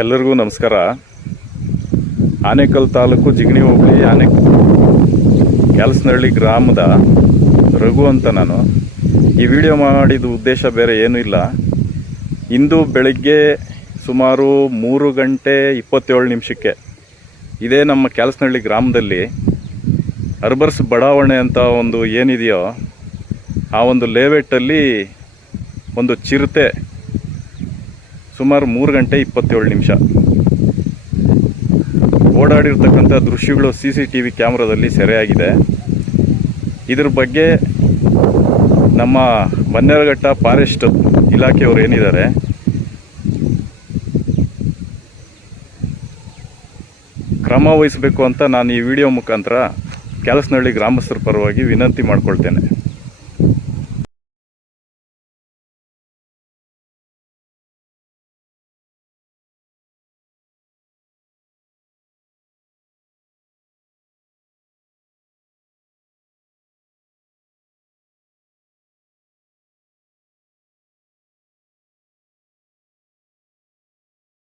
ಎಲ್ಲರಿಗೂ ನಮಸ್ಕಾರ. ಆನೇಕಲ್ ತಾಲೂಕು ಜಿಗಣಿ ಹೋಬಳಿ ಕ್ಯಾಲ್ಸನಹಳ್ಳಿ ಗ್ರಾಮದ ರಘು ಅಂತ ನಾನು. ಈ ವಿಡಿಯೋ ಮಾಡಿದ ಉದ್ದೇಶ ಬೇರೆ ಏನೂ ಇಲ್ಲ. ಇಂದು ಬೆಳಗ್ಗೆ ಸುಮಾರು 3:27 ಇದೇ ನಮ್ಮ ಕ್ಯಾಲ್ಸನಹಳ್ಳಿ ಗ್ರಾಮದಲ್ಲಿ ಅರ್ಬರ್ಸ್ ಬಡಾವಣೆ ಅಂತ ಒಂದು ಏನಿದೆಯೋ ಆ ಒಂದು ಲೇಔಟಲ್ಲಿ ಒಂದು ಚಿರತೆ ಸುಮಾರು 3:27 ಓಡಾಡಿರ್ತಕ್ಕಂಥ ದೃಶ್ಯಗಳು CCTV ಕ್ಯಾಮ್ರಾದಲ್ಲಿ ಸೆರೆಯಾಗಿದೆ. ಇದ್ರ ಬಗ್ಗೆ ನಮ್ಮ ಬನ್ನೇರಘಟ್ಟ ಫಾರೆಸ್ಟ್ ಇಲಾಖೆಯವರು ಏನಿದ್ದಾರೆ ಕ್ರಮ ವಹಿಸಬೇಕು ಅಂತ ನಾನು ಈ ವಿಡಿಯೋ ಮುಖಾಂತರ ಕ್ಯಾಲ್ಸನಹಳ್ಳಿ ಗ್ರಾಮಸ್ಥರ ಪರವಾಗಿ ವಿನಂತಿ ಮಾಡ್ಕೊಳ್ತೇನೆ.